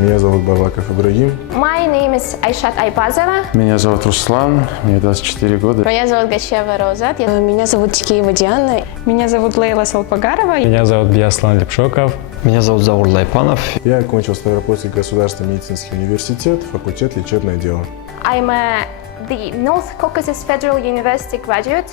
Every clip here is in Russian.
Меня зовут Барлаков Ибрагим. My name is Айшат Айбазова. Меня зовут Руслан, мне 24 года. Меня зовут Гачева Розат. Меня зовут Тикеева Диана. Меня зовут Лейла Салпагарова. Меня зовут Бияслан Лепшоков. Меня зовут Заур Лайпанов. Я окончил Ставропольский государственный медицинский университет, факультет лечебное дело. I'm the North Caucasus Federal University graduate.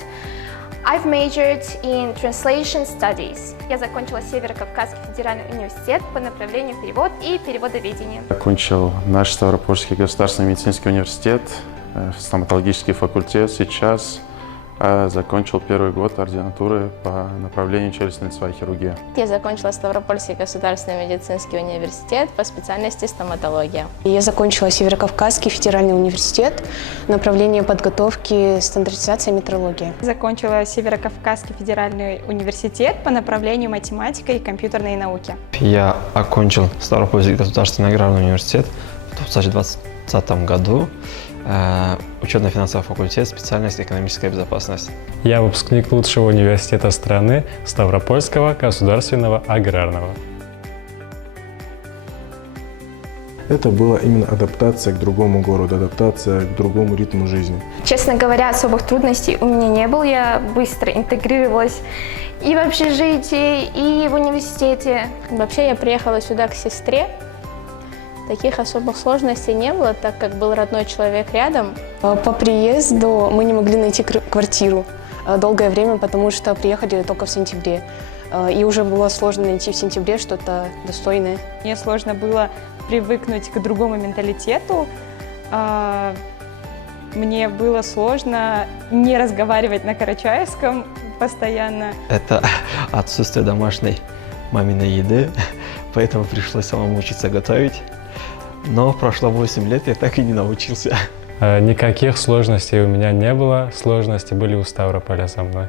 I've majored in Translation Studies. Я закончила Северо-Кавказский федеральный университет по направлению перевод и переводоведение. Окончил наш Ставропольский государственный медицинский университет, стоматологический факультет. Сейчас закончил первый год ординатуры по направлению челюстно-лицевая хирургия. Я закончила Ставропольский государственный медицинский университет по специальности стоматология. Я закончила Северо-Кавказский федеральный университет, направление подготовки, стандартизация, метрология. Закончила Северо-Кавказский федеральный университет по направлению математика и компьютерные науки. Я окончил Ставропольский государственный аграрный университет в 2020 году. Учетно-финансовый факультет, специальность экономическая безопасность. Я выпускник лучшего университета страны Ставропольского государственного аграрного. Это была именно адаптация к другому городу, адаптация к другому ритму жизни. Честно говоря, особых трудностей у меня не было. Я быстро интегрировалась и в общежитии, и в университете. Вообще я приехала сюда к сестре. Таких особых сложностей не было, так как был родной человек рядом. По приезду мы не могли найти квартиру долгое время, потому что приехали только в сентябре. И уже было сложно найти в сентябре что-то достойное. Мне сложно было привыкнуть к другому менталитету. Мне было сложно не разговаривать на карачаевском постоянно. Это отсутствие домашней маминой еды, поэтому пришлось самому учиться готовить. Но прошло 8 лет, я так и не научился. Никаких сложностей у меня не было, сложности были у Ставрополя со мной.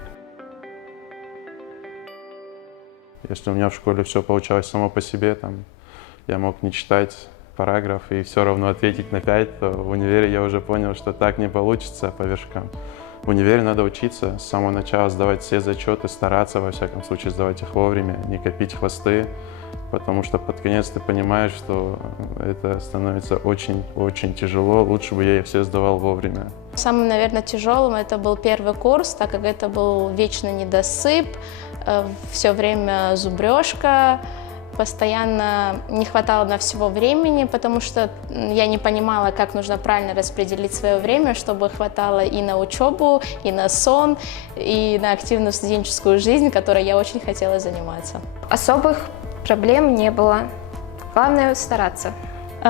Если у меня в школе все получалось само по себе, я мог не читать параграф и все равно ответить на 5, то в универе я уже понял, что так не получится по вершкам. В универе надо учиться с самого начала, сдавать все зачеты, стараться, во всяком случае, сдавать их вовремя, не копить хвосты, потому что под конец ты понимаешь, что это становится очень-очень тяжело, лучше бы я их все сдавал вовремя. Самым, наверное, тяжелым это был первый курс, так как это был вечный недосып, все время зубрежка, постоянно не хватало на всего времени, потому что я не понимала, как нужно правильно распределить свое время, чтобы хватало и на учебу, и на сон, и на активную студенческую жизнь, которой я очень хотела заниматься. Особых проблем не было. Главное стараться.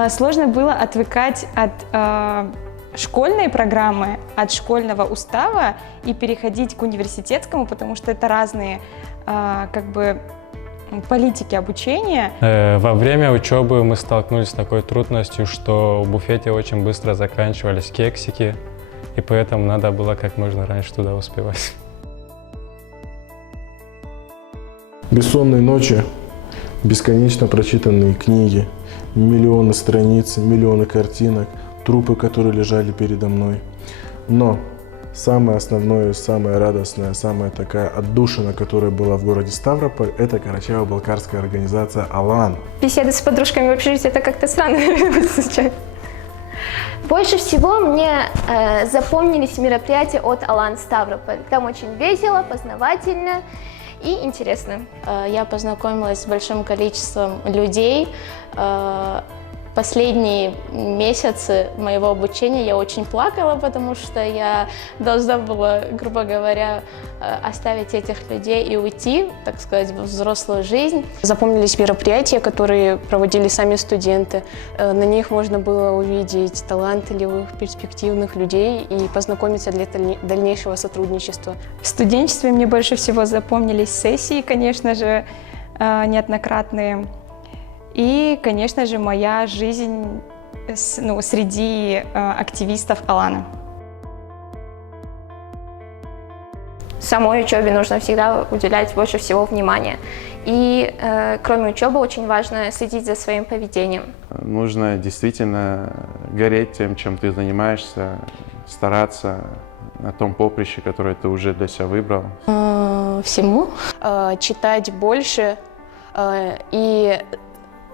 Сложно было отвыкать от школьной программы, от школьного устава и переходить к университетскому, потому что это разные политики обучения. Во время учебы мы столкнулись с такой трудностью, что в буфете очень быстро заканчивались кексики, и поэтому надо было как можно раньше туда успевать. Бессонные ночи, бесконечно прочитанные книги, миллионы страниц, миллионы картинок, трупы, которые лежали передо мной. Но самое основное, самое радостное, самая такая отдушина, которая была в городе Ставрополь, это Карачаево-Балкарская организация «Алан». Беседы с подружками в общежитии это как-то странно звучит. Больше всего мне запомнились мероприятия от «Алан Ставрополь». Там очень весело, познавательно и интересно. Я познакомилась с большим количеством людей. Последние месяцы моего обучения я очень плакала, потому что я должна была, грубо говоря, оставить этих людей и уйти, так сказать, в взрослую жизнь. Запомнились мероприятия, которые проводили сами студенты. На них можно было увидеть талантливых, перспективных людей и познакомиться для дальнейшего сотрудничества. В студенчестве мне больше всего запомнились сессии, конечно же, неоднократные. И, конечно же, моя жизнь среди активистов «Алана». Самой учебе нужно всегда уделять больше всего внимания. И кроме учебы очень важно следить за своим поведением. Нужно действительно гореть тем, чем ты занимаешься, стараться на том поприще, которое ты уже для себя выбрал. Всему. Читать больше и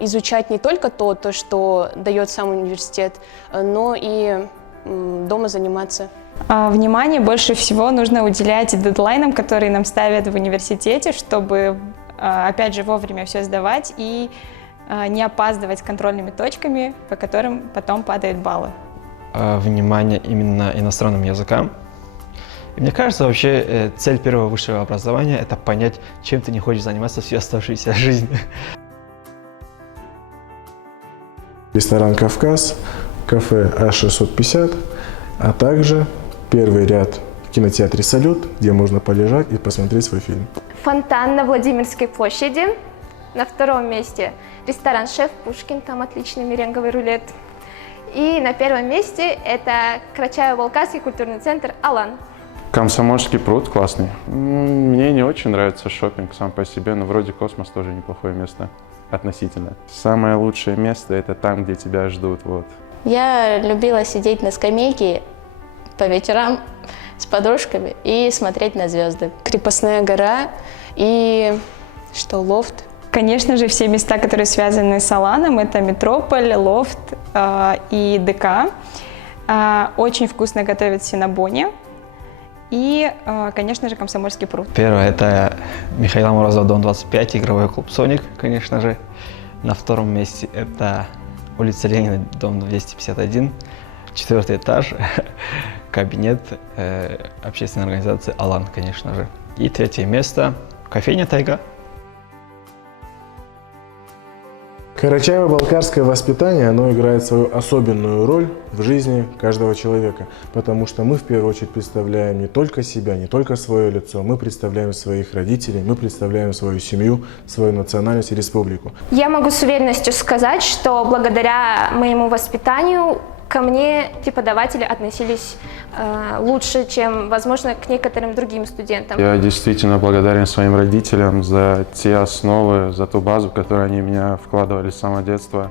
изучать не только то, что дает сам университет, но и дома заниматься. Внимание больше всего нужно уделять дедлайнам, которые нам ставят в университете, чтобы, опять же, вовремя все сдавать и не опаздывать с контрольными точками, по которым потом падают баллы. Внимание именно иностранным языкам. И мне кажется, вообще цель первого высшего образования – это понять, чем ты не хочешь заниматься всю оставшуюся жизнь. Ресторан «Кавказ», кафе А650, а также первый ряд в кинотеатре «Салют», где можно полежать и посмотреть свой фильм. Фонтан на Владимирской площади. На втором месте ресторан «Шеф Пушкин», там отличный меренговый рулет. И на первом месте это Карачаево-Балкарский культурный центр «Алан». Комсомольский пруд классный. Мне не очень нравится шопинг сам по себе, но вроде космос тоже неплохое место относительно. Самое лучшее место – это там, где тебя ждут. Вот. Я любила сидеть на скамейке по вечерам с подружками и смотреть на звезды. Крепостная гора и что, лофт. Конечно же, все места, которые связаны с Аланом, это Метрополь, лофт и ДК. Очень вкусно готовят в Синабоне. И, конечно же, Комсомольский пруд. Первое – это Михаила Морозова, дом 25, игровой клуб «Соник», конечно же. На втором месте это улица Ленина, дом 251, 4-й этаж, кабинет общественной организации «Алан», конечно же. И третье место – кофейня «Тайга». Карачаево-Балкарское воспитание, оно играет свою особенную роль в жизни каждого человека, потому что мы в первую очередь представляем не только себя, не только свое лицо, мы представляем своих родителей, мы представляем свою семью, свою национальность и республику. Я могу с уверенностью сказать, что благодаря моему воспитанию ко мне преподаватели относились лучше, чем, возможно, к некоторым другим студентам. Я действительно благодарен своим родителям за те основы, за ту базу, которую они в меня вкладывали с самого детства.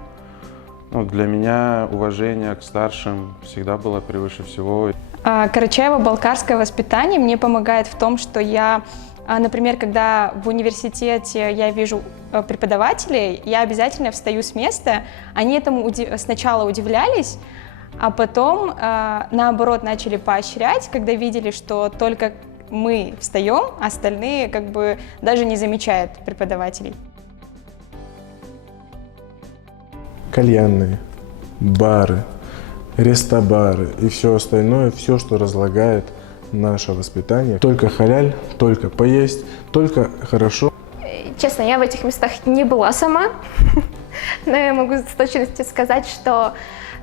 Для меня уважение к старшим всегда было превыше всего. Карачаево-Балкарское воспитание мне помогает в том, что я, например, когда в университете я вижу преподавателей, я обязательно встаю с места. Они этому сначала удивлялись, а потом, наоборот, начали поощрять, когда видели, что только мы встаем, а остальные как бы даже не замечают преподавателей. Кальянные, бары, рестобары и все остальное, все, что разлагает наше воспитание. Только халяль, только поесть, только хорошо. Честно, я в этих местах не была сама, но я могу с точностью сказать, что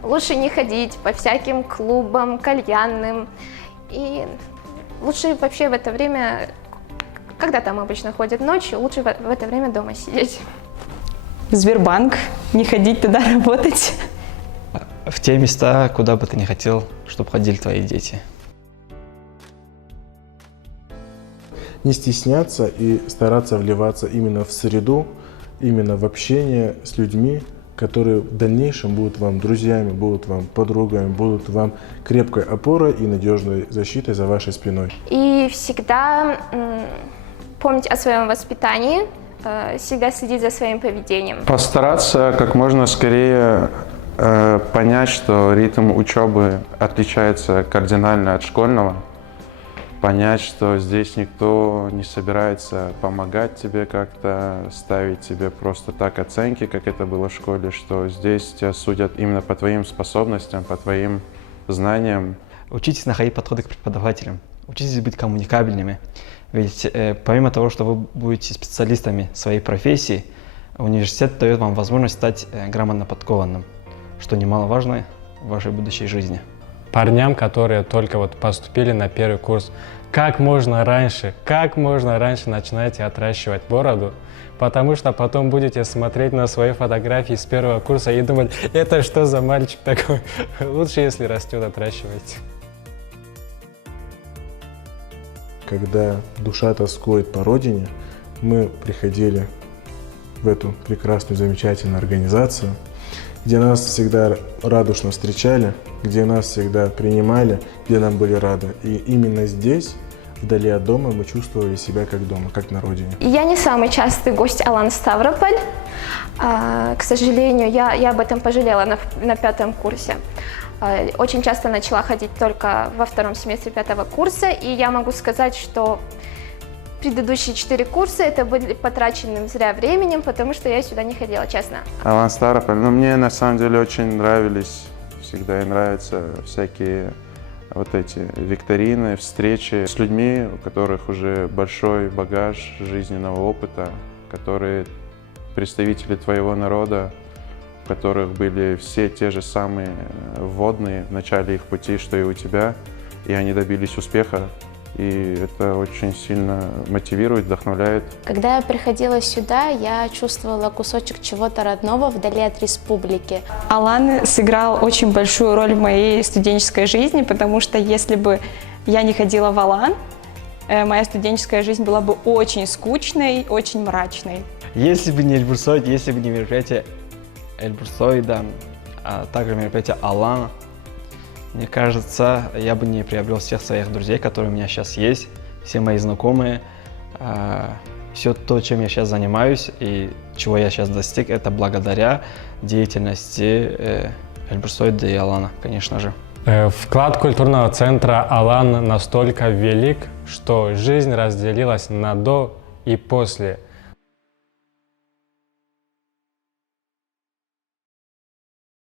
лучше не ходить по всяким клубам, кальянным. И лучше вообще в это время, когда там обычно ходят ночью, лучше в это время дома сидеть. Сбербанк, не ходить туда работать. В те места, куда бы ты ни хотел, чтобы ходили твои дети. Не стесняться и стараться вливаться именно в среду, именно в общение с людьми, которые в дальнейшем будут вам друзьями, будут вам подругами, будут вам крепкой опорой и надежной защитой за вашей спиной. И всегда помнить о своем воспитании, всегда следить за своим поведением. Постараться как можно скорее понять, что ритм учебы отличается кардинально от школьного. Понять, что здесь никто не собирается помогать тебе как-то, ставить тебе просто так оценки, как это было в школе, что здесь тебя судят именно по твоим способностям, по твоим знаниям. Учитесь находить подходы к преподавателям, учитесь быть коммуникабельными. Ведь помимо того, что вы будете специалистами своей профессии, университет дает вам возможность стать грамотно подкованным, что немаловажно в вашей будущей жизни. Парням, которые только поступили на первый курс, как можно раньше начинайте отращивать бороду, потому что потом будете смотреть на свои фотографии с первого курса и думать, это что за мальчик такой? Лучше, если растет, отращивайте. Когда душа тоскует по родине, мы приходили в эту прекрасную, замечательную организацию, где нас всегда радушно встречали, где нас всегда принимали, где нам были рады. И именно здесь вдали от дома мы чувствовали себя как дома, как на родине. Я не самый частый гость Алан Ставрополь. К сожалению, я об этом пожалела на 5 курсе. Очень часто начала ходить только во 2 семестре 5 курса, и я могу сказать, что предыдущие 4 курса это были потраченным зря временем, потому что я сюда не ходила, честно. Алан Ставрополь, мне на самом деле очень нравились, всегда и нравятся всякие вот эти викторины, встречи с людьми, у которых уже большой багаж жизненного опыта, которые представители твоего народа, у которых были все те же самые вводные в начале их пути, что и у тебя, и они добились успеха. И это очень сильно мотивирует, вдохновляет. Когда я приходила сюда, я чувствовала кусочек чего-то родного вдали от республики. Алан сыграл очень большую роль в моей студенческой жизни, потому что если бы я не ходила в Алан, моя студенческая жизнь была бы очень скучной, очень мрачной. Если бы не Эльбурсоид, если бы не мероприятие Эльбурсоида, а также мероприятие Алана, мне кажется, я бы не приобрел всех своих друзей, которые у меня сейчас есть, все мои знакомые. Все то, чем я сейчас занимаюсь и чего я сейчас достиг, это благодаря деятельности Эльбурсоида и Алана, конечно же. Вклад культурного центра «Алан» настолько велик, что жизнь разделилась на «до» и «после».